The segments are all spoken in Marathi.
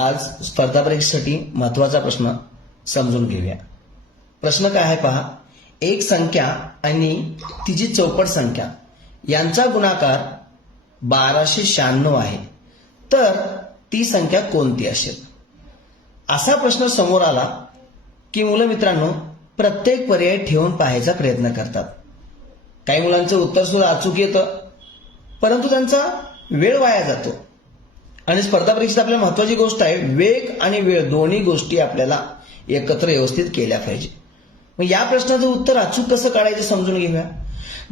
आज स्पर्धा परीक्षेसाठी महत्वाचा प्रश्न समजून घेऊया। प्रश्न काय आहे पहा, एक संख्या आणि तिची चौपट संख्या यांचा गुणाकार 1296 आहे, तर ती संख्या कोणती असेल? असा प्रश्न समोर आला की मुलं मित्रांनो प्रत्येक पर्याय ठेवून पाहायचा प्रयत्न करतात। काही मुलांचं उत्तर सुद्धा अचूक येतं, परंतु त्यांचा वेळ वाया जातो। आणि स्पर्धा परीक्षेत आपल्याला महत्वाची गोष्ट आहे, वेग आणि वेळ दोन्ही गोष्टी आपल्याला एकत्र व्यवस्थित केल्या पाहिजे। मग या प्रश्नाचं उत्तर अचूक कसं काढायचं समजून घेऊया।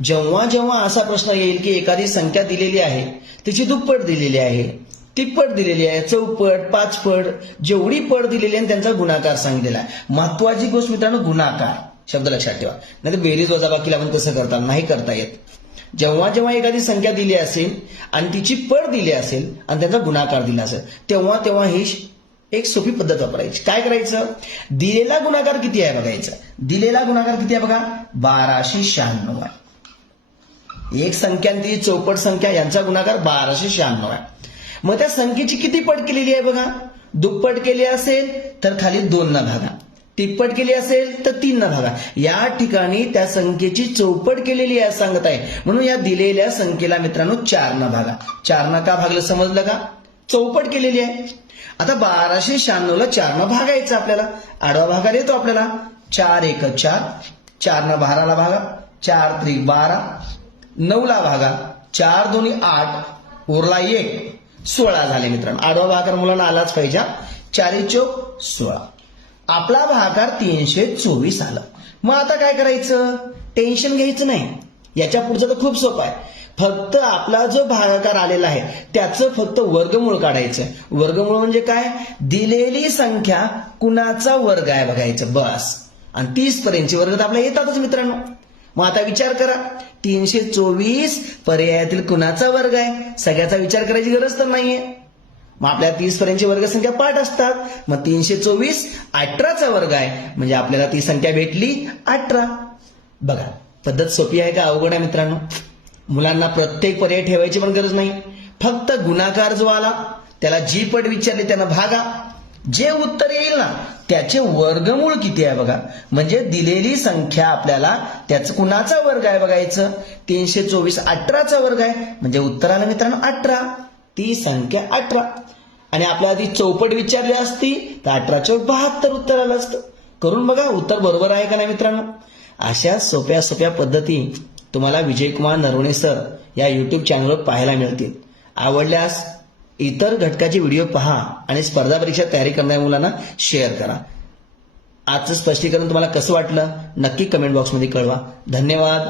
जेव्हा जेव्हा असा प्रश्न येईल की एखादी संख्या दिलेली आहे, तिची दुप्पट दिलेली आहे, तिप्पट दिलेली आहे, चौपट, पाचपट, जेवढी पट दिलेली आहे त्यांचा गुणाकार सांगितलेला आहे। महत्वाची गोष्ट मित्रांनो गुणाकार शब्द लक्षात ठेवा, नाही तर बेरीज वजाबाकीला आपण कसं करता नाही करता येत। जेव्हा जेव्हा एखादी संख्या दिली असेल आणि तिची पट दिली असेल आणि त्यांचा गुणाकार दिला असेल, तेव्हा तेव्हा ही एक सोपी पद्धत वापरायची। काय करायचं, दिलेला गुणाकार किती आहे बघायचं। दिलेला गुणाकार किती आहे बघा, 1296 आहे। एक संख्या आणि ती चौपट संख्या यांचा गुणाकार 1296 आहे। मग त्या संख्येची किती पट केलेली आहे बघा, दुप्पट केली असेल तर खाली 2 न भागा, तिप्पट केली असेल तर 3 न भागा। या ठिकाणी त्या संख्येची चौपट केलेली आहे सांगत आहे, म्हणून या दिलेल्या संख्येला मित्रांनो 4 न भागा। 4 न का भागलं समजलं का, चौपट केलेली आहे। आता 1296 ला 4 न भागायचं आपल्याला, आडवा भागाला येतो आपल्याला 4 1 4, 4 न 12 ला भागा, 4 3 12, 9 ला भागा, 4 2 8, उरला 1, 16 झाले मित्रांनो। आडवा भागाकार मुलांना आलाच पाहिजे, 4 चौक 16। आपला भागाकार 324 आला। मग आता काय करायचं, टेन्शन घ्यायचं नाही, याच्या पुढचं तर खूप सोपं आहे। फक्त आपला जो भागाकार आलेला आहे त्याचं फक्त वर्गमूळ काढायचं। वर्गमूळ म्हणजे काय, दिलेली संख्या कुणाचा वर्ग आहे बघायचं बस। आणि 30 पर्यंतचे वर्ग तर आपल्याला येतातच मित्रांनो। मग आता विचार करा, 324 पर्यायातील कुणाचा वर्ग आहे, सगळ्याचा विचार करायची गरज तर नाहीये। मग आपल्या 30 पर्यंतची वर्गसंख्या पाठ असतात, मग 324 18चा वर्ग आहे, म्हणजे आपल्याला ती संख्या भेटली 18। बघा पद्धत सोपी आहे का अवघड आहे मित्रांनो? मुलांना प्रत्येक पर्याय ठेवायची पण गरज नाही, फक्त गुणाकार जो आला त्याला जी पट विचारली त्यांना भागा, जे उत्तर येईल ना त्याचे वर्गमूळ किती आहे बघा, म्हणजे दिलेली संख्या आपल्याला त्याचं कुणाचा वर्ग आहे बघायचं। 324 18चा वर्ग आहे, म्हणजे उत्तर आलं मित्रांनो 18, ती संख्या 18। आणि आपल्याला ती चौपट विचारली असती तर 18 चौक 72 उत्तर आलं असतं। करून बघा उत्तर बरोबर आहे का नाही मित्रांनो। अशा सोप्या सोप्या पद्धती तुम्हाला विजयकुमार नरवणे सर या युट्यूब चॅनलवर पाहायला मिळतील। आवडल्यास इतर घटकाचे व्हिडिओ पहा आणि स्पर्धा परीक्षा तयारी करणाऱ्या मुलांना शेअर करा। आजचं स्पष्टीकरण तुम्हाला कसं वाटलं नक्की कमेंट बॉक्समध्ये कळवा। धन्यवाद।